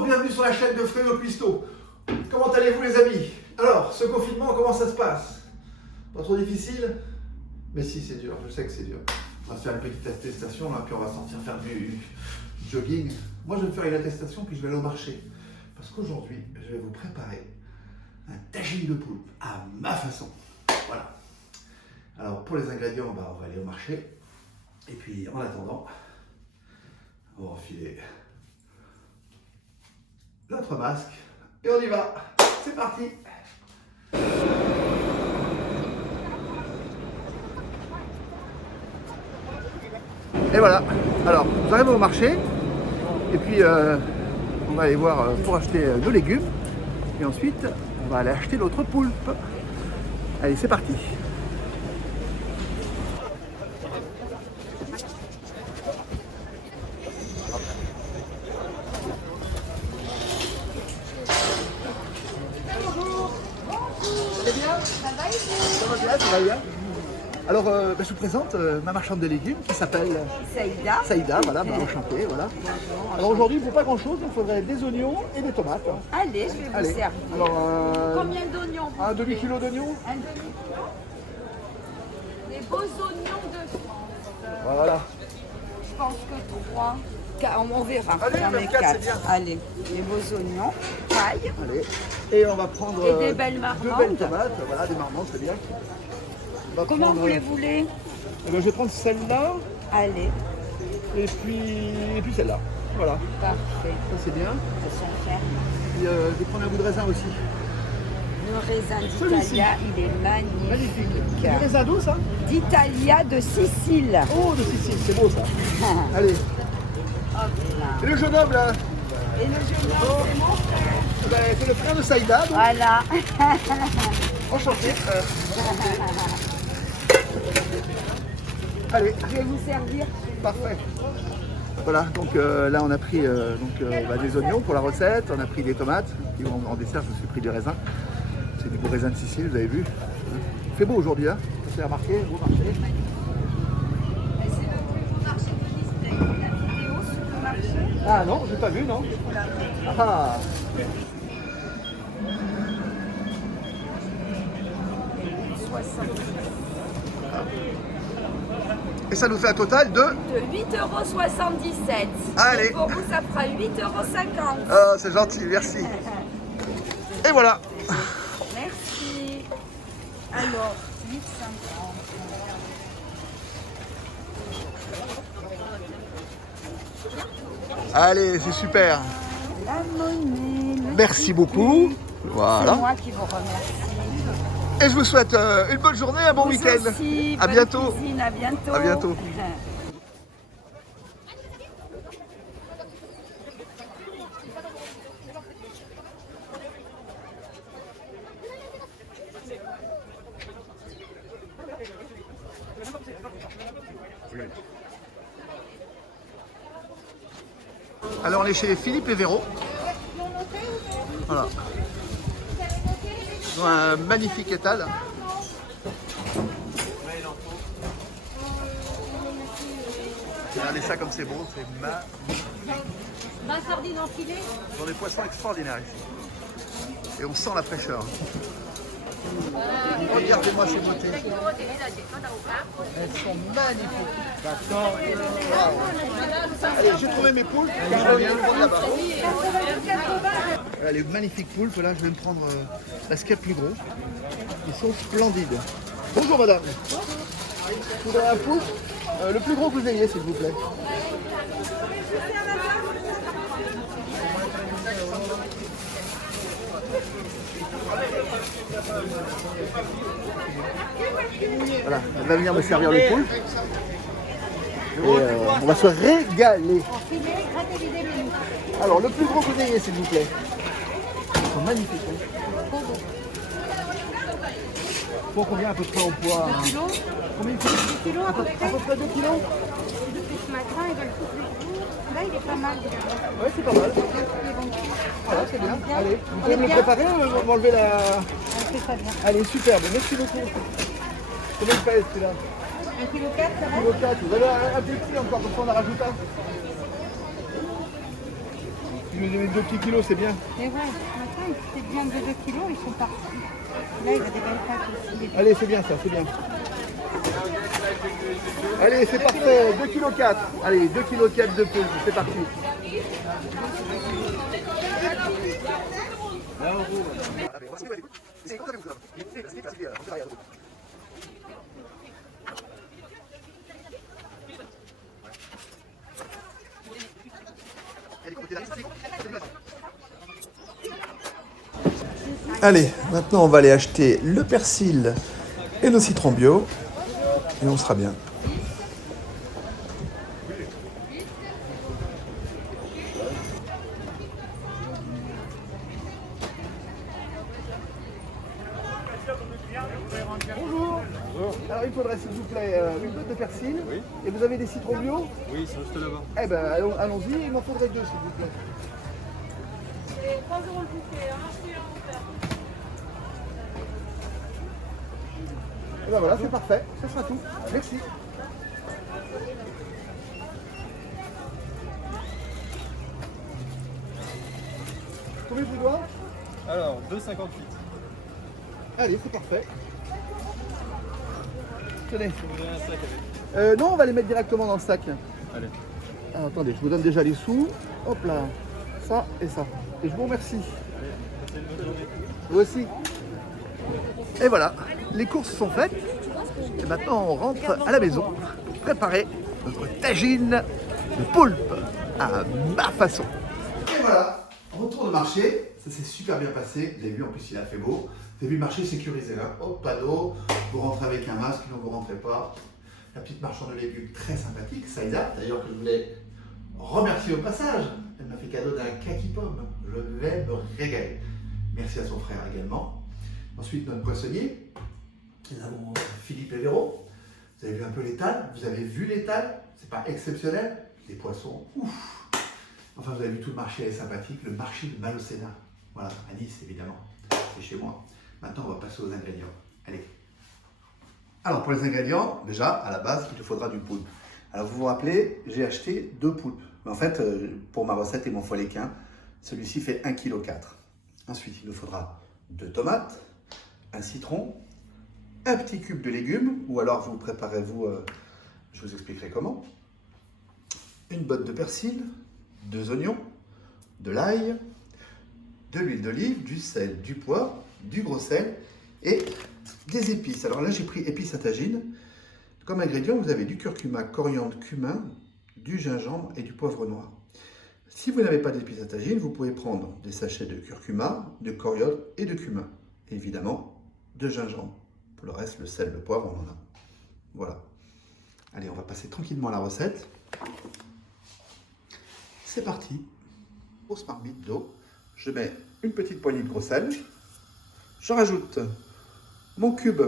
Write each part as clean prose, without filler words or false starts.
Bonjour, bienvenue sur la chaîne de Fredo Cuisto. Comment allez-vous les amis? Alors, ce confinement, comment ça se passe? Pas trop difficile? Mais si, c'est dur, je sais que c'est dur. On va se faire une petite attestation, là, puis on va sortir faire du jogging. Moi, je vais me faire une attestation, puis je vais aller au marché. Parce qu'aujourd'hui, je vais vous préparer un tagine de poulpe à ma façon. Voilà. Alors, pour les ingrédients, on va aller au marché. Et puis, en attendant, on va enfiler notre masque et on y va. C'est parti. Et voilà. Alors, nous arrivons au marché et puis on va aller voir pour acheter nos légumes et ensuite on va aller acheter notre poulpe. Allez, c'est parti. Ça va bien. Alors, je vous présente ma marchande de légumes qui s'appelle Saïda. Saïda, voilà, enchantée, voilà. Alors aujourd'hui, il ne faut pas grand-chose, il faudrait des oignons et des tomates. Allez, je vais vous servir. Alors, Combien d'oignons vous un voulez? demi-kilo d'oignons. Un demi-kilo. Des beaux oignons de France. Voilà. Je pense que 3. On verra. Allez, J'en ai même quatre, c'est bien. Allez, des beaux oignons, taille. Allez. Et on va prendre Et des belles deux marmantes. belles tomates, voilà, des marmantes, c'est bien. On va Comment prendre, vous les voulez? je vais prendre celle-là Allez, et puis celle-là. Voilà, parfait. ça c'est bien. Elles sont fermes. Puis, je vais prendre un bout de raisin aussi. Le raisin Celui-ci. d'Italia, il est magnifique. Magnifique. Du raisin d'eau, ça? D'Italia de Sicile. Oh, de Sicile, c'est beau ça. Allez. Hop là. Et le jeune homme là? Et le jeune homme, c'est mon frère. C'est le frère de Saïda, donc. Voilà. Enchanté. Allez, Je vais vous servir. parfait. Voilà, donc là on a pris des oignons pour la recette, on a pris des tomates, et en dessert je me suis pris du raisin. C'est du beau raisin de Sicile, vous avez vu. Il fait beau aujourd'hui, hein, ça s'est remarqué, beau marché. C'est le plus beau marché de Disney. La vidéo sur le marché. Ah non, j'ai pas vu, non? Ah. Et ça nous fait un total de... De 8,77 €. Allez. Et pour vous, ça fera 8,50 €. Ah, c'est gentil, merci. Et voilà. Merci. Alors, 8,50 €. Allez, c'est super. La monnaie. Merci beaucoup. C'est Voilà. moi qui vous remercie. Et je vous souhaite une bonne journée, un bon Vous week-end. aussi, À bonne bientôt. cuisine, à bientôt. À bientôt. Alors on est chez Philippe et Véro. Voilà. Ils ont un magnifique étal. Regardez ça comme c'est beau, c'est magnifique. 20 sardines enfilées. Ils ont des poissons extraordinaires ici. Et on sent la fraîcheur. Regardez-moi ces beautés. Elles sont magnifiques. D'accord. Allez, j'ai trouvé mes poulpes. Je reviens le prendre là-bas. Les magnifiques poulpes, là, je vais me prendre la ce qu'il y a de plus gros. Ils sont splendides. Bonjour madame. Vous voudrez un poulpe le plus gros que vous ayez, s'il vous plaît. Voilà, elle va venir me servir le poulpe. Et on va se régaler. Alors, le plus gros que vous ayez, s'il vous plaît. Ils sont magnifiques. Hein. Pour combien à peu près en poids? 2 kilos. Combien il fait? 2 kilos à peu près. À peu près 2 kilos? Depuis ce matin, ils veulent tous les jours. Là, il est pas mal. Ouais, c'est pas mal. Voilà, c'est bien. Allez, vous pouvez me le préparer ou m'enlever la... On fait ça bien. Allez, superbe. Merci beaucoup. Combien il pèse celui-là? 1,4 kg, ça va? 1,4 kg. Vous avez un petit encore, comme ça on en rajoute un. tu veux donner 2 petits kilos, c'est bien. Et ouais, ce matin, il était bien de 2 kilos, ils sont partis. Là, il a des belles pâtes aussi. Allez, c'est bien ça, c'est bien. Allez, c'est parfait, 2,4 kg. Allez, 2,4 kg de poulpe, c'est parti. Allez, maintenant on va aller acheter le persil et le citron bio et on sera bien. Bonjour. Alors il faudrait s'il vous plaît une botte de persil. Oui. Et vous avez des citrons bio? Oui, c'est juste là-bas. Eh ben allons-y, il m'en faudrait 2 s'il vous plaît. Et ben voilà, c'est parfait, ce sera tout. Merci. Combien je vous dois? Alors, 2,58. Allez, c'est parfait. Tenez. Vous avez un sac avec. Non, on va les mettre directement dans le sac. Allez. Alors, attendez, je vous donne déjà les sous. Hop là, ça et ça. Et je vous remercie. Passez une bonne journée. Vous aussi. Et voilà, les courses sont faites. Et maintenant, on rentre à la maison pour préparer notre tagine de poulpe à ma façon. Et voilà, retour de marché. Ça s'est super bien passé. Vous avez vu, en plus, il a fait beau. Vous avez vu le marché sécurisé. Hein. Hop, panneau. Vous rentrez avec un masque, sinon vous ne rentrez pas. La petite marchande de légumes très sympathique, Saïda, d'ailleurs, que je voulais remercier au passage. Elle m'a fait cadeau d'un kaki pomme. Je vais me régaler. Merci à son frère également. Ensuite, notre poissonnier. Nous avons Philippe Hévéro. Vous avez vu un peu l'étal. Vous avez vu l'étal. C'est pas exceptionnel. Les poissons, ouf. Enfin, vous avez vu tout le marché, elle est sympathique. Le marché de Malocena. Voilà, à Nice, évidemment. C'est chez moi. Maintenant, on va passer aux ingrédients. Allez. Alors, pour les ingrédients, déjà, à la base, il te faudra du poulpe. Alors, vous vous rappelez, j'ai acheté 2 poulpes. Mais en fait, pour ma recette et mon foie léquin, celui-ci fait 1,4 kg. Ensuite, il nous faudra 2 tomates, un citron, un petit cube de légumes, ou alors vous préparez-vous, je vous expliquerai comment, une botte de persil, 2 oignons, de l'ail, de l'huile d'olive, du sel, du poivre, du gros sel et des épices. Alors là, j'ai pris épices à tagine. Comme ingrédients, vous avez du curcuma, coriandre, cumin, du gingembre et du poivre noir. Si vous n'avez pas d'épices à tagine, vous pouvez prendre des sachets de curcuma, de coriandre et de cumin. Et évidemment, de gingembre. Pour le reste, le sel, le poivre, on en a. Voilà. Allez, on va passer tranquillement à la recette. C'est parti. Grosse marmite d'eau. Je mets une petite poignée de gros sel. Je rajoute mon cube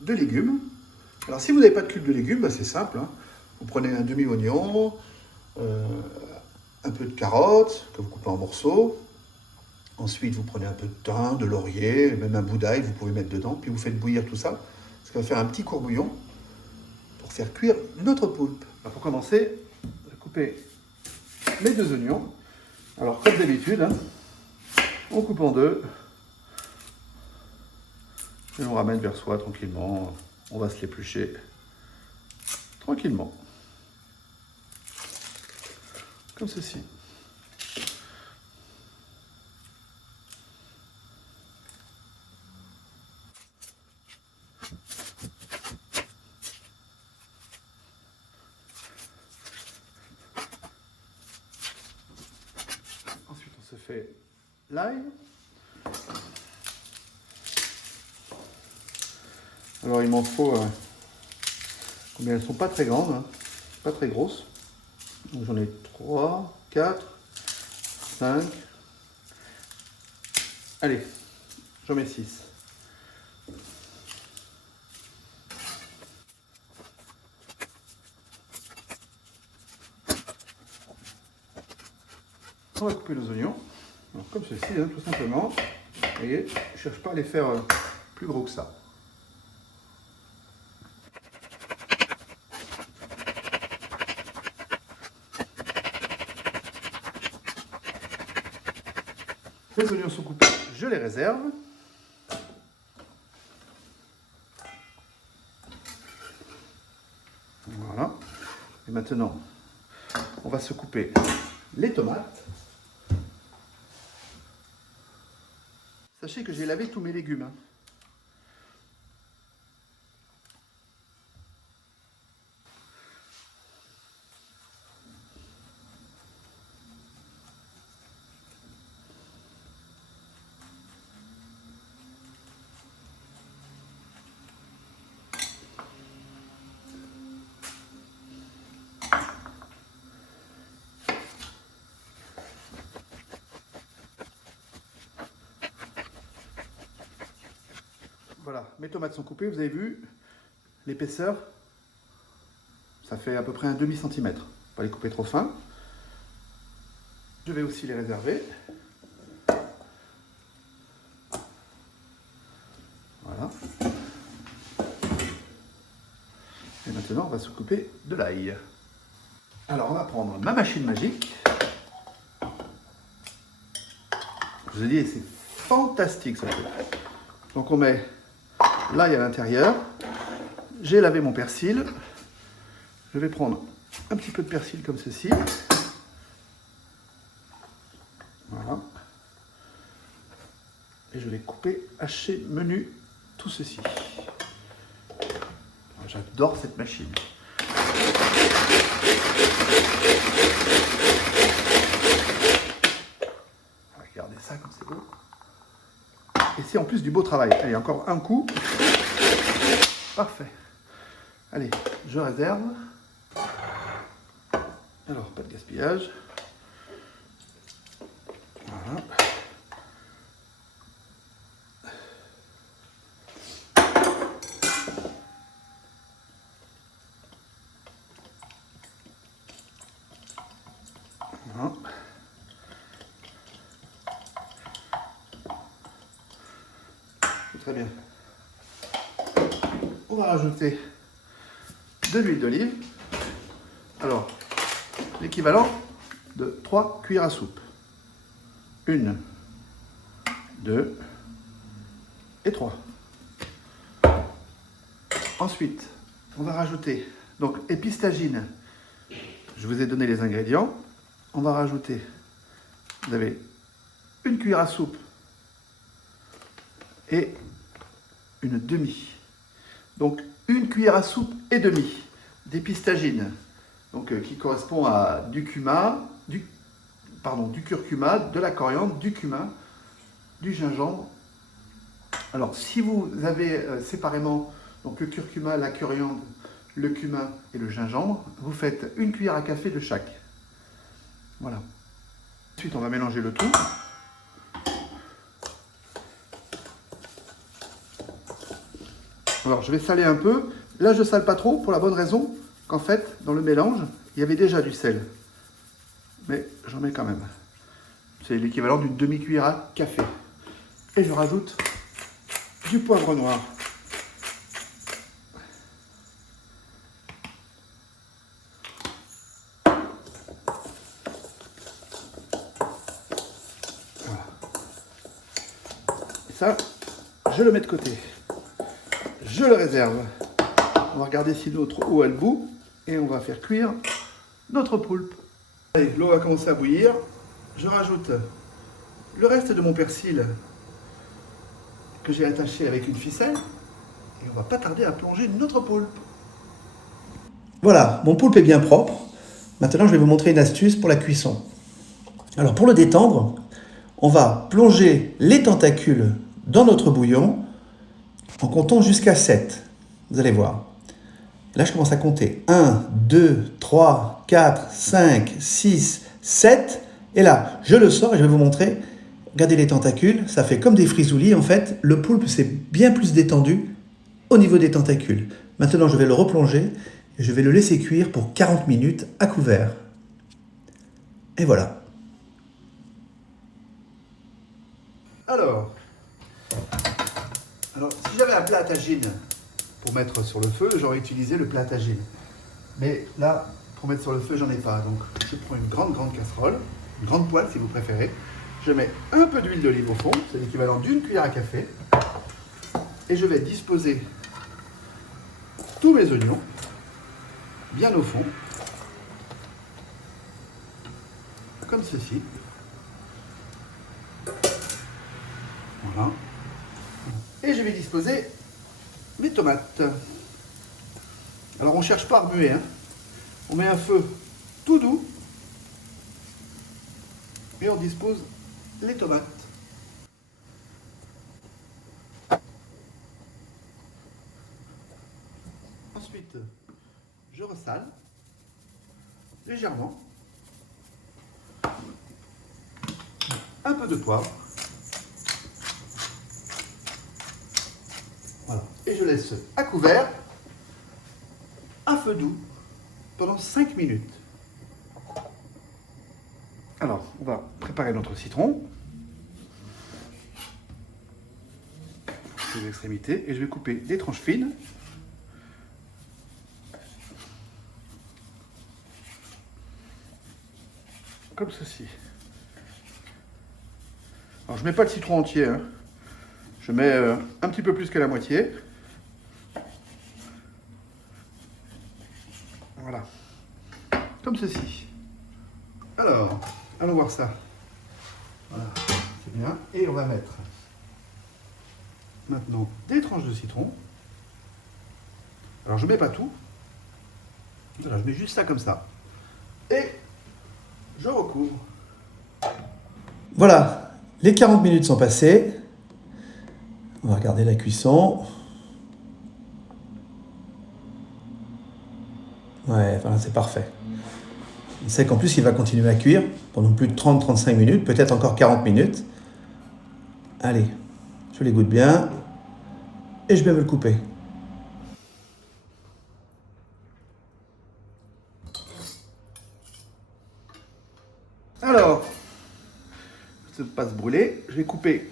de légumes. Alors, si vous n'avez pas de cube de légumes, bah, c'est simple. Hein. Vous prenez un demi-oignon, un peu de carottes que vous coupez en morceaux. Ensuite, vous prenez un peu de thym, de laurier, même un bout d'ail, vous pouvez mettre dedans. Puis vous faites bouillir tout ça. Ça va faire un petit courbouillon pour faire cuire notre poulpe. Alors, pour commencer, je vais couper mes 2 oignons. Alors, comme d'habitude, hein, on coupe en 2. Et on ramène vers soi tranquillement. On va se l'éplucher tranquillement. Comme ceci. Ensuite, on se fait l'ail. Alors, il m'en faut... combien elles ne sont pas très grandes, hein, pas très grosses. Donc, j'en ai 3, 4, 5. Allez, j'en mets 6. On va couper nos oignons. Alors, comme ceci, hein, tout simplement. Vous voyez, je ne cherche pas à les faire plus gros que ça. Les oignons sont coupés, je les réserve. Voilà. Et maintenant, on va se couper les tomates. Sachez que j'ai lavé tous mes légumes. Hein. Voilà, mes tomates sont coupées, vous avez vu l'épaisseur, ça fait à peu près un demi-centimètre. Pas les couper trop fin. Je vais aussi les réserver. Voilà. Et maintenant, on va se couper de l'ail. Alors, on va prendre ma machine magique. Je vous ai dit, c'est fantastique ce truc. Donc, on met l'ail à l'intérieur. J'ai lavé mon persil. Je vais prendre un petit peu de persil comme ceci. Voilà. Et je vais couper, hacher, menu, tout ceci. J'adore cette machine. Regardez ça comme c'est beau. Et c'est en plus du beau travail. Allez, encore un coup. Parfait. Allez, je réserve. Alors, pas de gaspillage. Voilà. Voilà. Très bien. On va rajouter de l'huile d'olive. Alors, l'équivalent de 3 cuillères à soupe. 1, 2 et 3. Ensuite, on va rajouter donc épistagine. Je vous ai donné les ingrédients. On va rajouter, vous avez 1 cuillère à soupe et une demi. Donc 1 cuillère à soupe et demi d'épistagine. Donc qui correspond à du curcuma, du curcuma, de la coriandre, du cumin, du gingembre. Alors si vous avez séparément donc le curcuma, la coriandre, le cumin et le gingembre, vous faites 1 cuillère à café de chaque. Voilà. Ensuite, on va mélanger le tout. Alors, je vais saler un peu. Là, je ne sale pas trop pour la bonne raison qu'en fait, dans le mélange, il y avait déjà du sel. Mais j'en mets quand même. C'est l'équivalent d'une demi-cuillère à café. Et je rajoute du poivre noir. Ça, je le mets de côté. Je le réserve. On va regarder si notre eau elle bout. Et on va faire cuire notre poulpe. Allez, l'eau va commencer à bouillir. Je rajoute le reste de mon persil que j'ai attaché avec une ficelle. Et on va pas tarder à plonger notre poulpe. Voilà, mon poulpe est bien propre. Maintenant, je vais vous montrer une astuce pour la cuisson. Alors, pour le détendre, on va plonger les tentacules dans notre bouillon en comptant jusqu'à 7. Vous allez voir. Là, je commence à compter. 1, 2, 3, 4, 5, 6, 7. Et là, je le sors et je vais vous montrer. Regardez les tentacules, ça fait comme des frisoulis. En fait, le poulpe s'est bien plus détendu au niveau des tentacules. Maintenant, je vais le replonger et je vais le laisser cuire pour 40 minutes à couvert. Et voilà. Alors, si j'avais un plat à tagine pour mettre sur le feu, j'aurais utilisé le plat à tagine. Mais là, pour mettre sur le feu, j'en ai pas. Donc, je prends une grande casserole, une grande poêle si vous préférez. je mets un peu d'huile d'olive au fond, c'est l'équivalent d'une cuillère à café. Et je vais disposer tous mes oignons bien au fond, comme ceci. Voilà. Et je vais disposer mes tomates. Alors on ne cherche pas à remuer, hein. On met un feu tout doux et on dispose les tomates. Ensuite, je ressale légèrement. Un peu de poivre. Voilà. Et je laisse à couvert, à feu doux, pendant 5 minutes. Alors, on va préparer notre citron. Les extrémités. Et je vais couper des tranches fines. Comme ceci. Alors, je ne mets pas le citron entier, hein. Je mets un petit peu plus que la moitié. Voilà. Comme ceci. Alors, allons voir ça. Voilà, c'est bien. Et on va mettre maintenant des tranches de citron. Alors, je ne mets pas tout. Voilà, je mets juste ça comme ça. Et je recouvre. Voilà, les 40 minutes sont passées. On va regarder la cuisson. Ouais, voilà, c'est parfait. On sait qu'en plus, il va continuer à cuire pendant plus de 30-35 minutes, peut-être encore 40 minutes. Allez, je les goûte bien. Et je vais me le couper. Alors, ça ne pas se brûler, je vais couper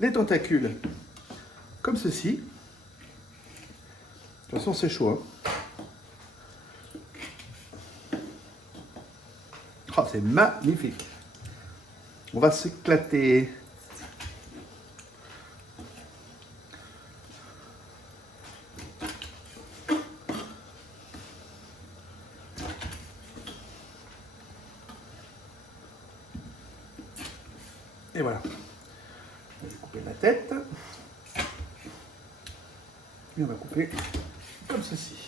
les tentacules comme ceci. De toute façon, c'est chaud, hein. Oh, c'est magnifique. On va s'éclater. Et voilà. Je vais couper la tête. Et on va couper comme ceci.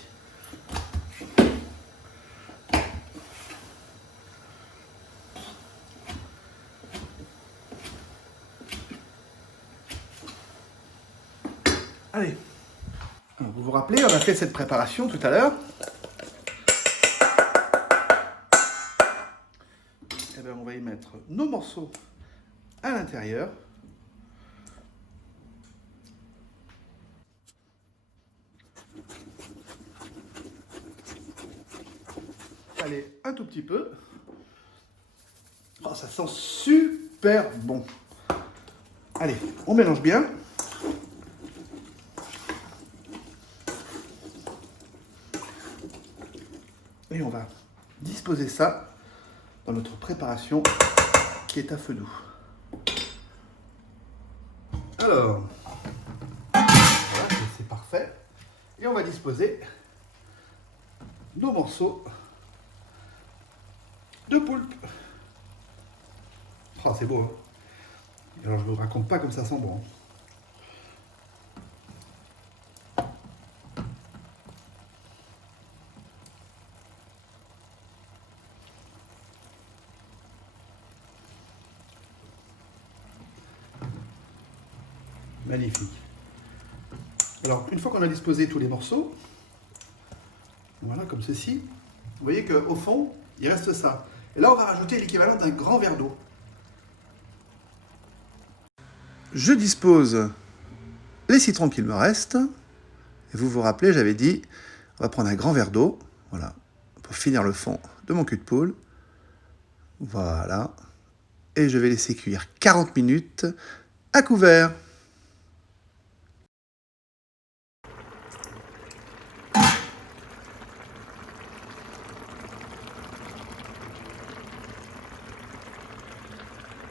Allez. Alors, vous vous rappelez, on a fait cette préparation tout à l'heure. Et bien, on va y mettre nos morceaux à l'intérieur. Allez, un tout petit peu. Oh, ça sent super bon. Allez, on mélange bien. Et on va disposer ça dans notre préparation qui est à feu doux. Alors, voilà, c'est parfait. Et on va disposer nos morceaux de poulpe. Oh, c'est beau, hein. Alors, je ne vous raconte pas comme ça sent bon. Magnifique. Alors, une fois qu'on a disposé tous les morceaux, voilà, comme ceci, vous voyez qu'au fond, il reste ça. Et là, on va rajouter l'équivalent d'un grand verre d'eau. Je dispose les citrons qu'il me reste. Et vous vous rappelez, j'avais dit, on va prendre un grand verre d'eau, voilà, pour finir le fond de mon cul de poule. Voilà. Et je vais laisser cuire 40 minutes à couvert.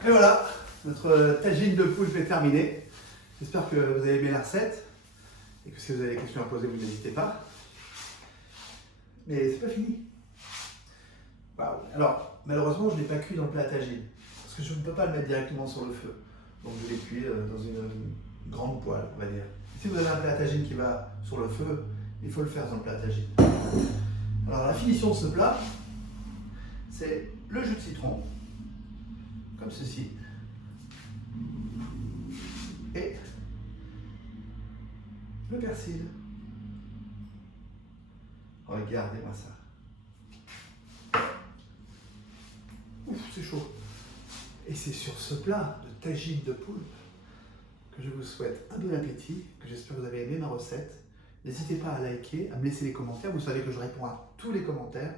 Et voilà, notre tagine de poulpe est terminée. J'espère que vous avez aimé la recette et que si vous avez des questions à poser, vous n'hésitez pas. Mais c'est pas fini. Waouh. Alors, malheureusement, je ne l'ai pas cuit dans le plat à tagine parce que je ne peux pas le mettre directement sur le feu. Donc je l'ai cuit dans une grande poêle, on va dire. Si vous avez un plat à tagine qui va sur le feu, il faut le faire dans le plat à tagine. Alors la finition de ce plat, c'est le jus de citron, comme ceci. Et le persil. Regardez-moi ça. Ouf, c'est chaud. Et c'est sur ce plat de tagine de poulpe que je vous souhaite un bon appétit, que j'espère que vous avez aimé ma recette. N'hésitez pas à liker, à me laisser les commentaires. Vous savez que je réponds à tous les commentaires.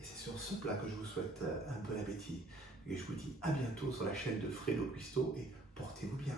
Et c'est sur ce plat que je vous souhaite un bon appétit. Et je vous dis à bientôt sur la chaîne de Fredo Cuisto et portez-vous bien.